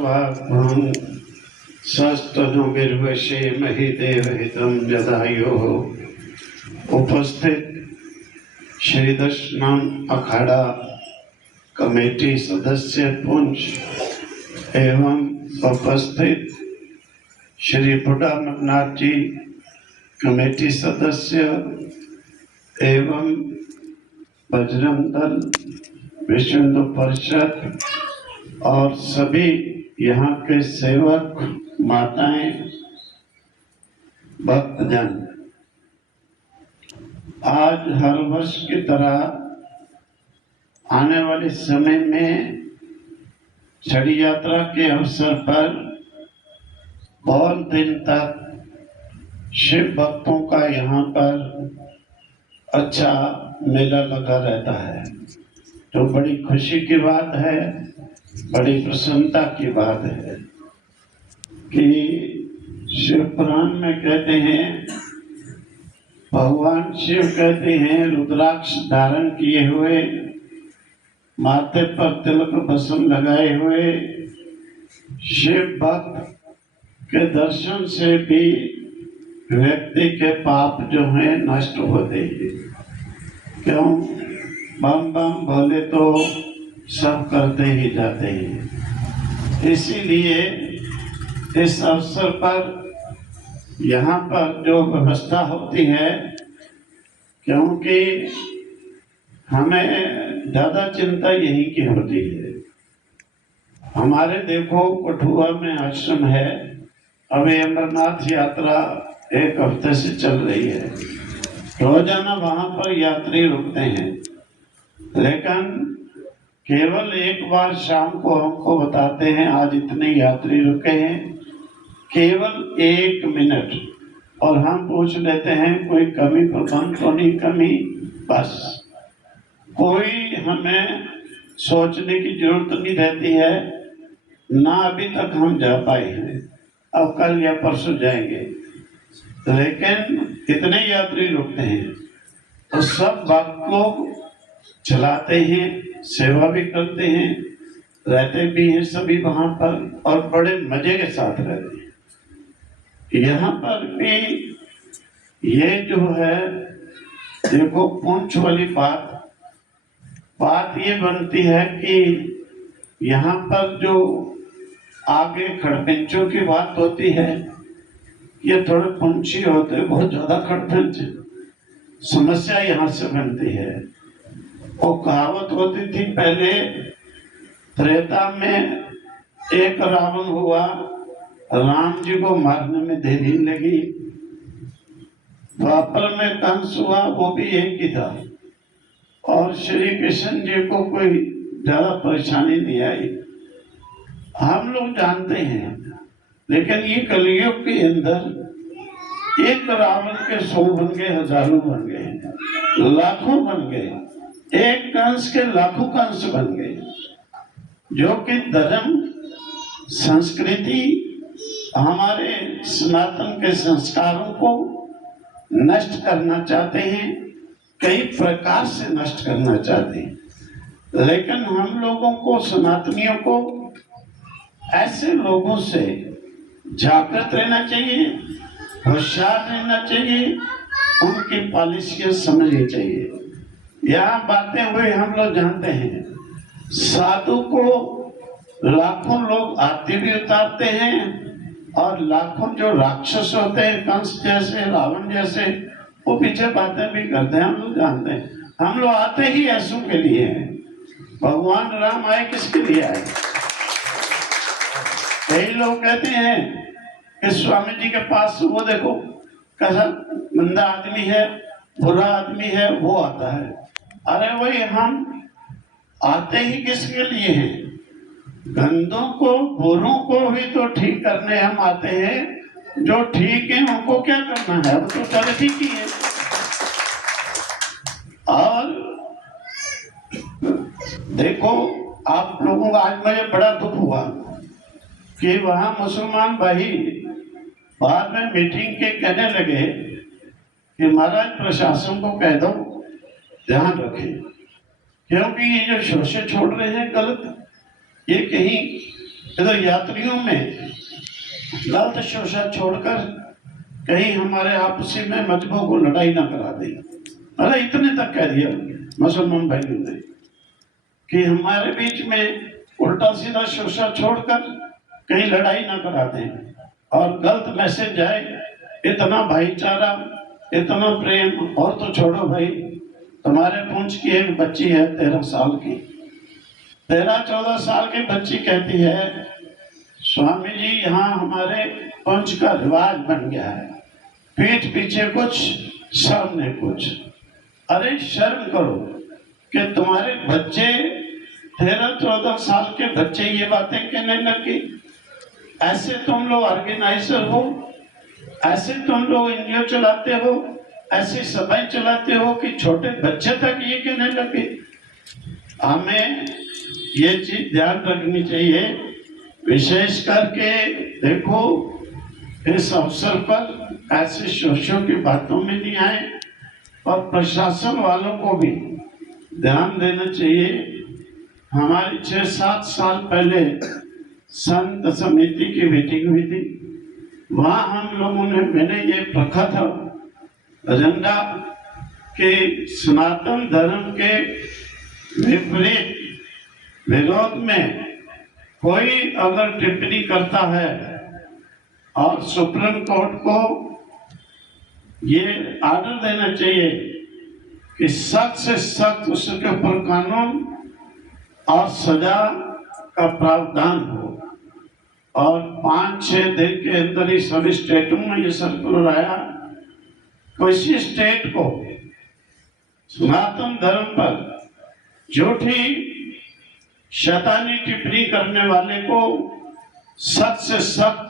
स्वात्मं सस्तनुर्विशे महिदेवहितं जदायुः। उपस्थित श्री दशनाम अखाड़ा कमेटी सदस्य पुंछ एवं उपस्थित श्री बुढ़ा मगनाथ जी कमेटी सदस्य एवं बजरंग दल विश्व हिंदू परिषद और सभी यहाँ के सेवक माताएं भक्तजन, आज हर वर्ष की तरह आने वाले समय में छड़ी यात्रा के अवसर पर बहुत दिन तक शिव भक्तों का यहाँ पर अच्छा मेला लगा रहता है, तो बड़ी खुशी की बात है, बड़ी प्रसन्नता की बात है कि शिव पुराण में कहते हैं, भगवान शिव कहते हैं, रुद्राक्ष धारण किए हुए, माथे पर तिलक भस्म लगाए हुए शिव भक्त के दर्शन से भी व्यक्ति के पाप जो हैं नष्ट होते हैं। क्यों? बम बम भोले तो सब करते ही जाते हैं। इसीलिए इस अवसर पर यहाँ पर जो व्यवस्था होती है, क्योंकि हमें ज़्यादा चिंता यही की होती है। हमारे देखो कठुआ में आश्रम है, अभी अमरनाथ यात्रा एक हफ्ते से चल रही है, रोजाना वहाँ पर यात्री रुकते हैं, लेकिन केवल एक बार शाम को हमको बताते हैं आज इतने यात्री रुके हैं, केवल 1 मिनट, और हम पूछ लेते हैं कोई कमी प्रबंध तो नहीं कमी, बस कोई हमें सोचने की जरूरत नहीं रहती है ना। अभी तक हम जा पाए हैं, अब कल या परसों जाएंगे, लेकिन कितने यात्री रुकते हैं तो सब भक्त लोग चलाते हैं, सेवा भी करते हैं, रहते भी हैं सभी वहाँ पर, और बड़े मजे के साथ रहते हैं। यहाँ पर भी ये जो है, देखो पुंछ वाली बात ये बनती है कि यहाँ पर जो आगे खड़पिंचों की बात होती है, ये थोड़े पुंछी होते, बहुत ज्यादा खड़पिंच, समस्या यहाँ से बनती है। वो कहावत होती थी पहले, त्रेता में एक रावण हुआ, राम जी को मारने में देरी लगी, द्वापर में कंस हुआ, वो भी एक ही था, और श्री कृष्ण जी को कोई ज्यादा परेशानी नहीं आई। हम लोग जानते हैं, लेकिन ये कलयुग के अंदर एक रावण के 100 बन गए, हजारों बन गए, लाखों बन गए, एक कंस के लाखों कंस बन गए, जो कि धर्म संस्कृति हमारे सनातन के संस्कारों को नष्ट करना चाहते हैं, कई प्रकार से नष्ट करना चाहते हैं। लेकिन हम लोगों को, सनातनियों को, ऐसे लोगों से जागृत रहना चाहिए, होशियार रहना चाहिए, उनकी पॉलिसियां समझनी चाहिए। यहाँ बातें हुई हम लोग जानते हैं, साधु को लाखों लोग आरती भी उतारते हैं, और लाखों जो राक्षस होते हैं, कंस जैसे, रावण जैसे, वो पीछे बातें भी करते हैं, हम लोग जानते हैं। हम लोग आते ही ऐसों के लिए हैं। भगवान राम आए किसके लिए आए? कई लोग कहते हैं कि स्वामी जी के पास वो देखो कैसा गंदा आदमी है, बुरा आदमी है, वो आता है। अरे वही हम आते ही किसके लिए हैं? गंदों को, बुरों को भी तो ठीक करने हम आते हैं। जो ठीक है उनको क्या करना है, वो तो चल ठीक ही है। और देखो आप लोगों का, आज मुझे बड़ा दुख हुआ कि वहां मुसलमान भाई बाद में मीटिंग के कहने लगे कि महाराज प्रशासन को कह दो ध्यान रखें, क्योंकि ये जो शोषे छोड़ रहे हैं गलत, ये कहीं इधर यात्रियों में गलत शोषा छोड़कर कहीं हमारे आपसी में मजहबों को लड़ाई ना करा दे। अरे इतने तक कह दिया मुसलमान भाइयों ने कि हमारे बीच में उल्टा सीधा शोषा छोड़कर कहीं लड़ाई ना करा दें और गलत मैसेज जाए। इतना भाईचारा, इतना प्रेम। और तो छोड़ो भाई, तुम्हारे पूंछ की एक बच्ची है 13 साल की, 13-14 साल की बच्ची कहती है स्वामी जी यहाँ हमारे पंच का रिवाज बन गया है, पीठ पीछे कुछ सामने कुछ। अरे शर्म करो कि तुम्हारे बच्चे 13-14 साल के बच्चे ये बातें कहने लगे। ऐसे तुम लोग ऑर्गेनाइजर हो, ऐसे तुम लोग एनजीओ चलाते हो, ऐसी सभाएं चलाते हो कि छोटे बच्चे तक ये कहने लगे। हमें ये चीज ध्यान रखनी चाहिए, विशेष करके देखो इस अवसर पर ऐसे शोषों की बातों में नहीं आए और प्रशासन वालों को भी ध्यान देना चाहिए। हमारी 6-7 साल पहले संत समिति की मीटिंग हुई थी, वहां हम लोगों ने मैंने ये रखा था एजेंडा कि सनातन धर्म के विपरीत विरोध में कोई अगर टिप्पणी करता है और सुप्रीम कोर्ट को ये आर्डर देना चाहिए कि सख्त से सख्त उसके ऊपर कानून और सजा का प्रावधान हो। और 5-6 दिन के अंदर ही सभी स्टेटों में ये सर्कुलर आया। किसी स्टेट को सनातन धर्म पर झूठी शैतानी टिप्पणी करने वाले को सख्त से सख्त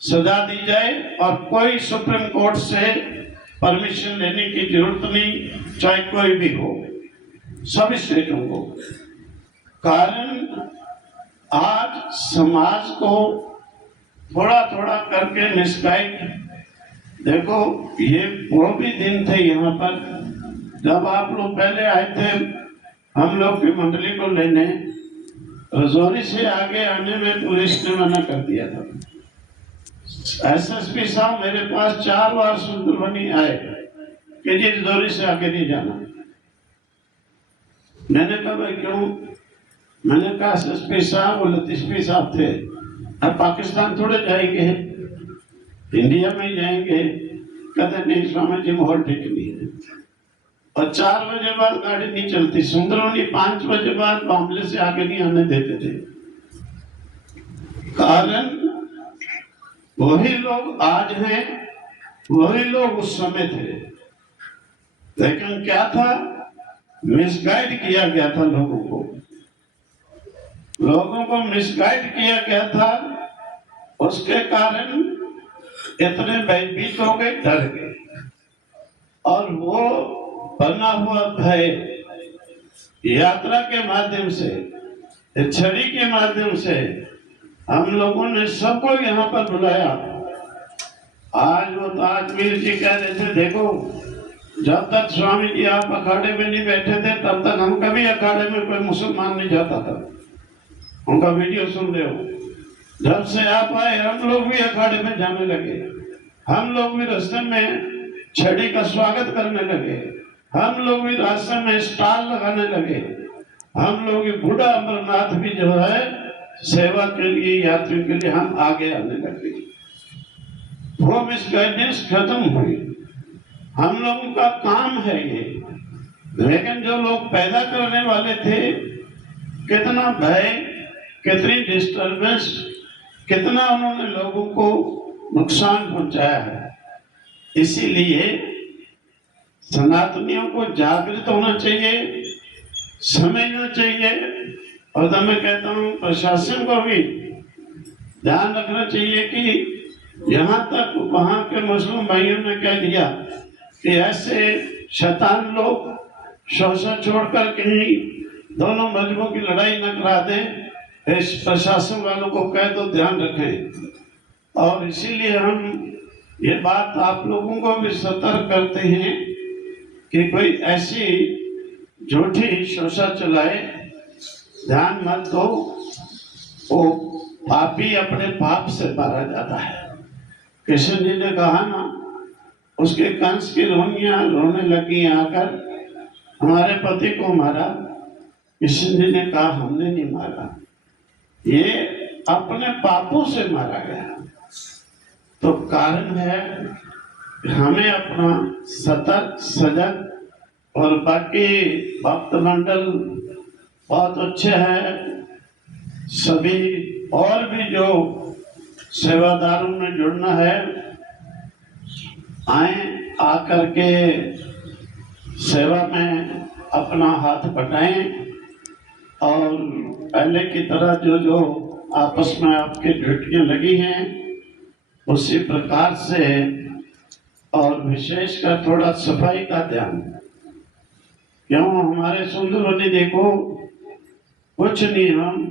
सजा दी जाए और कोई सुप्रीम कोर्ट से परमिशन लेने की जरूरत नहीं, चाहे कोई भी हो, सभी स्टेटों को। कारण आज समाज को थोड़ा थोड़ा करके मिसगाइड। देखो ये वो भी दिन थे यहाँ पर जब आप लोग पहले आए थे हम लोग की मंडली को लेने, रजौरी से आगे आने में पुलिस ने मना कर दिया था। एसएसपी साहब मेरे पास 4 बार सुंदरबनी आए कि जी रजौरी से आगे नहीं जाना। मैंने कहा भाई क्यों? मैंने कहा एसएसपी साहब और लतीफी साहब थे, अब पाकिस्तान थोड़े जाएंगे, इंडिया में ही जाएंगे। कहते नहीं स्वामी जी माहौल ठीक नहीं है। और 4 बजे बाद गाड़ी नहीं चलती, सुंदरबनी 5 बजे बाद मामले से आगे नहीं आने देते थे। कारण वही लोग आज हैं, वही लोग उस समय थे। लेकिन क्या था, मिसगाइड किया गया था लोगों को मिसगाइड किया गया था। उसके कारण इतने भयभीत हो गए, डर गए। और वो बना हुआ भय यात्रा के माध्यम से, छड़ी के माध्यम से हम लोगों ने सबको यहाँ पर बुलाया। आज वो ताजवीर जी कह रहे थे देखो जब तक स्वामी जी आप अखाड़े में नहीं बैठे थे तब तक हम कभी अखाड़े में कोई मुसलमान नहीं जाता था। उनका वीडियो सुन रहे हो। जब से आप आए हम लोग भी अखाड़े में जाने लगे, हम लोग भी रास्ते में छड़ी का स्वागत करने लगे, हम लोग भी रास्ते में स्टॉल लगाने लगे, हम लोग भी बूढ़ा अमरनाथ भी जो है सेवा के लिए, यात्रियों के लिए हम आगे आने लगे। वो मिसगाइडेंस खत्म हुई। हम लोगों का काम है ये। लेकिन जो लोग पैदा करने वाले थे, कितना भय, कितनी डिस्टर्बेंस, कितना उन्होंने लोगों को नुकसान पहुंचाया है। इसीलिए सनातनियों को जागृत होना चाहिए, समझना चाहिए। और तो मैं कहता हूँ प्रशासन को भी ध्यान रखना चाहिए कि यहाँ तक वहाँ के मुस्लिम भाइयों ने कह दिया कि ऐसे शैतान लोग शोषा छोड़कर कहीं दोनों मजहबों की लड़ाई न करा दें। इस प्रशासन वालों को कह दो ध्यान रखें। और इसीलिए हम ये बात आप लोगों को भी सतर्क करते हैं कि कोई ऐसी झूठी शोषा चलाए, ध्यान मत दो। वो पापी अपने पाप से मारा जाता है। कृष्ण जी ने कहा ना, उसके कंस की रोनियां रोने लगी आकर, हमारे पति को मारा। कृष्ण जी ने कहा हमने नहीं मारा, ये अपने पापों से मारा गया। तो कारण है हमें अपना सतर्क सजग, और बाकी भक्त मंडल बहुत अच्छे हैं, सभी और भी जो सेवादारों में जुड़ना है आए, आकर के सेवा में अपना हाथ बटाएं, और पहले की तरह जो जो आपस में आपकी ड्यूटियां लगी हैं उसी प्रकार से, और विशेषकर थोड़ा सफाई का ध्यान। क्यों हमारे सुंदरवनी देखो, कुछ नहीं, हम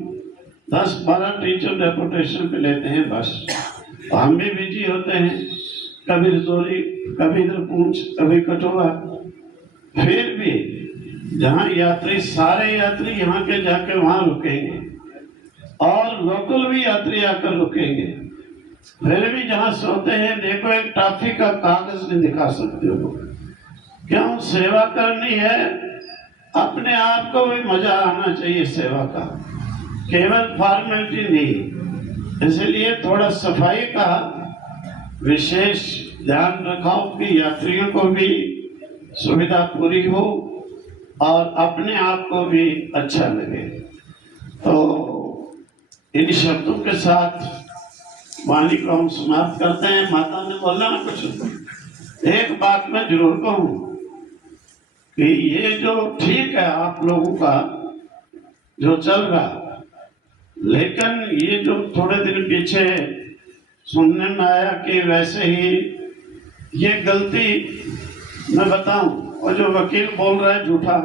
10-12 टीचर डेपुटेशन पे लेते हैं बस। हम भी बिजी होते हैं, कभी रजौली, कभी इधर पूंछ, कभी कठुआ। फिर भी जहाँ यात्री, सारे यात्री यहाँ के जाके वहाँ रुकेंगे, और लोकल भी यात्री आकर रुकेंगे। फिर भी जहाँ सोते हैं देखो, एक टॉफी का कागज नहीं दिखा सकते हो। क्यों? सेवा करनी है, अपने आप को भी मजा आना चाहिए सेवा का, केवल फॉर्मेलिटी नहीं। इसलिए थोड़ा सफाई का विशेष ध्यान रखाओ कि यात्रियों को भी सुविधा पूरी हो और अपने आप को भी अच्छा लगे। तो इन शब्दों के साथ वाणी को हम समाप्त करते हैं। माता ने बोला ना कुछ, एक बात मैं जरूर कहूँ कि ये जो ठीक है आप लोगों का जो चल रहा, लेकिन ये जो थोड़े दिन पीछे सुनने में आया कि वैसे ही ये गलती, मैं बताऊं, और जो वकील बोल रहा है झूठा,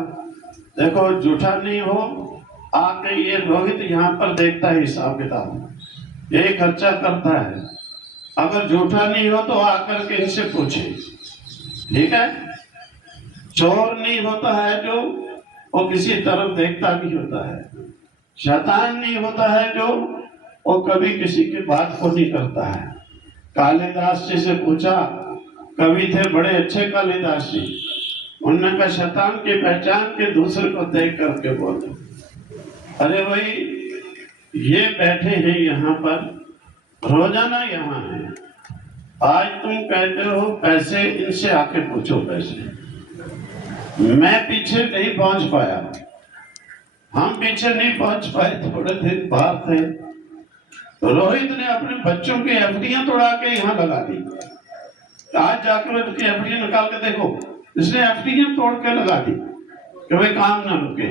देखो झूठा नहीं हो, आके ये रोहित यहाँ पर देखता है हिसाब किताब, ये खर्चा करता है। अगर झूठा नहीं हो तो आकर के इनसे पूछे, ठीक है? चोर नहीं होता है जो वो किसी तरफ देखता नहीं होता है, शैतान नहीं होता है जो वो कभी किसी की बात को नहीं करता है। कालिदास जी से पूछा, कवि थे बड़े अच्छे कालिदास जी, उन्होंने कहा शैतान की पहचान के दूसरे को देख करके बोले। अरे भाई, ये बैठे हैं यहाँ पर, रोजाना यहाँ है, आज तुम कहते हो पैसे, इनसे आके पूछो पैसे। मैं पीछे नहीं पहुंच पाया, हम पीछे नहीं पहुंच पाए, थोड़े दिन बाहर थे। रोहित ने अपने बच्चों की एफडियां तोड़ा के यहाँ लगा दी। आज जाकर उसकी एफडियां निकाल के देखो, इसने एफडियां तोड़ के लगा दी कि भाई काम ना रुके।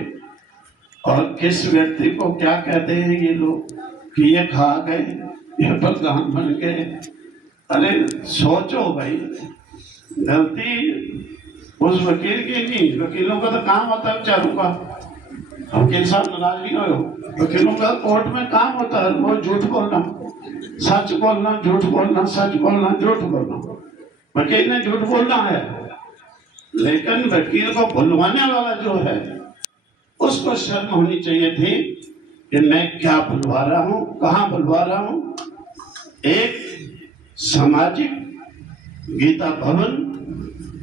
और किस व्यक्ति को क्या कहते हैं ये लोग कि ये खा गए, ये प्रधान बन गए। अरे सोचो भाई, गलती उस वकील की नहीं, वकीलों का तो काम होता है बेचारों का। वकील साहब नाराज नहीं हो, वकीलों का कोर्ट में काम होता है, वो झूठ बोलना, सच बोलना, झूठ बोलना, सच बोलना, झूठ बोलना। वकील ने झूठ बोलना है, लेकिन वकील को बुलवाने वाला जो है उसको शर्म होनी चाहिए थी कि मैं क्या बुलवा रहा हूँ, कहाँ बुलवा रहा हूँ। एक सामाजिक गीता भवन,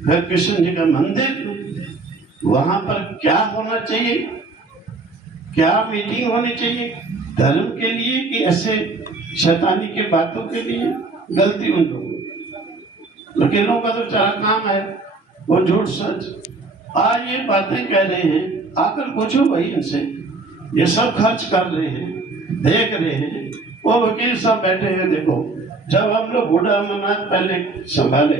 फिर कृष्ण जी का मंदिर, वहां पर क्या होना चाहिए, क्या मीटिंग होनी चाहिए धर्म के लिए कि ऐसे शैतानी के बातों के लिए। गलती उन लोगों, वकीलों का तो सारा काम है वो झूठ सच। आज ये बातें कह रहे हैं, आकर पूछो भाई इनसे, ये सब खर्च कर रहे हैं, देख रहे हैं। वो वकील साहब बैठे हैं, देखो जब हम लोग बूढ़ा अमरनाथ पहले संभाले,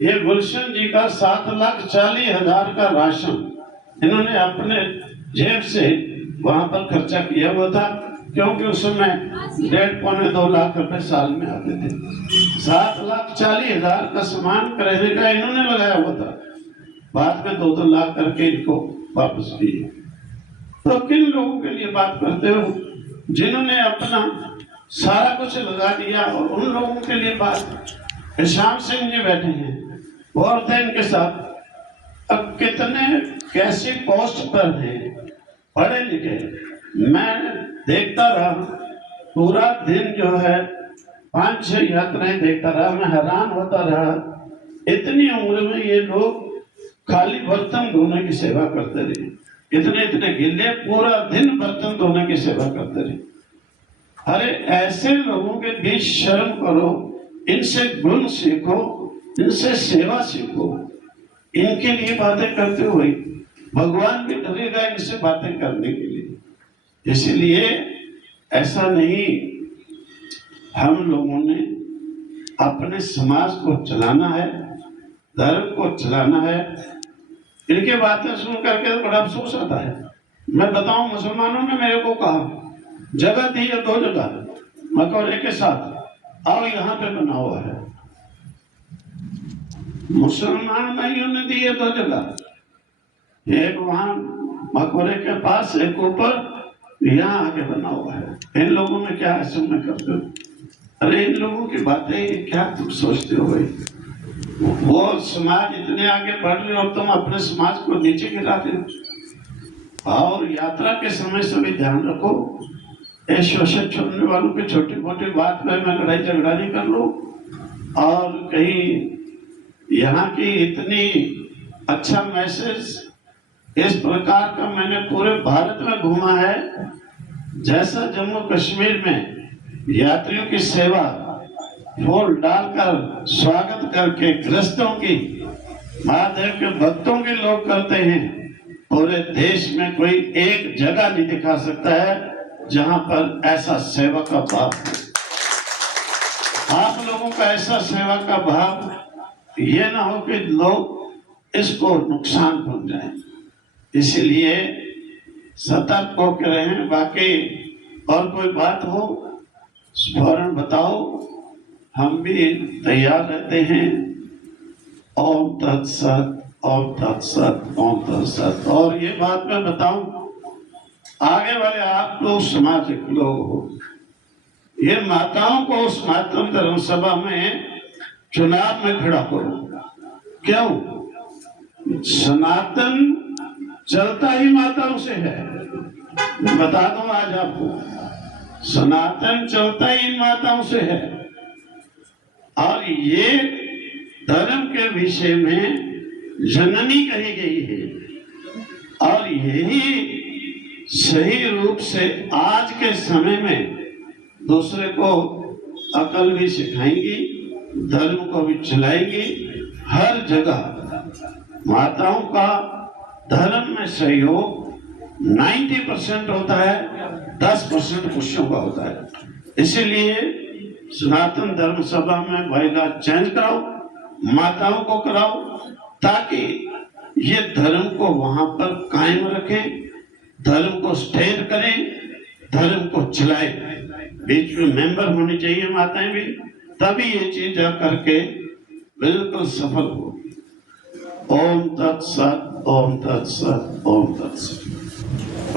ये गुलशन जी का 7,40,000 का राशन इन्होंने अपने जेब से वहां पर खर्चा किया हुआ था, क्योंकि उस समय 1.5-2 लाख रुपए साल में आते थे। 7,40,000 का सामान खरीदने का इन्होंने लगाया हुआ था, बाद में 2-2 लाख करके इनको वापस दिए। तो किन लोगों के लिए बात करते हो जिन्होंने अपना सारा कुछ लगा दिया, और उन लोगों के लिए बात। श्याम सिंह जी बैठे हैं और थे इनके साथ, अब कितने कैसी पोस्ट पर हैं, पढ़े लिखे। मैं देखता रहा पूरा दिन जो है 5-6 यात्राएं देखता रहा, मैं हैरान होता रहा। इतनी उम्र में ये लोग खाली बर्तन धोने की सेवा करते रहे, इतने इतने गिले, पूरा दिन बर्तन धोने की सेवा करते रहे। अरे ऐसे लोगों के बीच शर्म करो, इनसे गुण सीखो, इनसे सेवा सीखो। इनके लिए बातें करते हुए भगवान भी डरेगा इनसे बातें करने के लिए। इसलिए ऐसा नहीं, हम लोगों ने अपने समाज को चलाना है, धर्म को चलाना है। इनके बातें सुन करके बड़ा अफसोस आता है। मैं बताऊं, मुसलमानों ने मेरे को कहा जगह दी है 2 जगह मकबरे के साथ, आओ यहाँ पे बना हुआ है। मुसलमान भाइयों ने दी है 2 जगह, एक वहां मकबरे के पास, एक ऊपर, यहाँ आके बना हुआ है। इन लोगों में क्या है, सुन में करते हो? अरे इन लोगों की बातें क्या तुम सोचते हो भाई? वो समाज इतने आगे बढ़ रहे हो, तुम अपने समाज को नीचे गिराते हो। और यात्रा के समय से भी ध्यान रखो, ये शोषण छोड़ने वालों की छोटी मोटी बात में मैं लड़ाई झगड़ा नहीं कर लूं। और कहीं यहाँ की इतनी अच्छा मैसेज इस प्रकार का मैंने पूरे भारत में घूमा है, जैसा जम्मू कश्मीर में यात्रियों की सेवा फूल डालकर स्वागत करके ग्रस्तों की, महादेव के भक्तों के लोग करते हैं, पूरे देश में कोई एक जगह नहीं दिखा सकता है जहां पर ऐसा सेवा का भाव हो। आप लोगों का ऐसा सेवा का भाव, ये ना हो कि लोग इसको नुकसान पहुंच जाए। इसलिए सतर्क होकर रहें। बाकी और कोई बात हो फौरन बताओ, हम भी तैयार रहते हैं। ओम तत्सत, ओम तत्सत, ओम तत्सत। और ये बात मैं बताऊं, आगे वाले आप लोग सामाजिक लोग हो, ये माताओं को उस मातृ धर्म सभा में चुनाव में खड़ा करो। क्यों? सनातन चलता ही माताओं से है। मैं बता दूं आज आपको, सनातन चलता ही इन माताओं से है। और ये धर्म के विषय में जननी कही गई है। और यही सही रूप से आज के समय में दूसरे को अकल भी सिखाएंगी, धर्म को भी चलाएंगी। हर जगह माताओं का धर्म में सहयोग 90% होता है, 10% पुरुषों का होता है। इसीलिए सनातन धर्म सभा में महिला चेंज कराओ, माताओं को कराओ, ताकि ये धर्म को वहां पर कायम रखें, धर्म को स्टेर करें, धर्म को चलाए। बीच में मेंबर होनी चाहिए माताएं भी, तभी ये चीज करके बिल्कुल सफल हो। ओम तत्सत, ओम तत्सत, ओम तत्सत।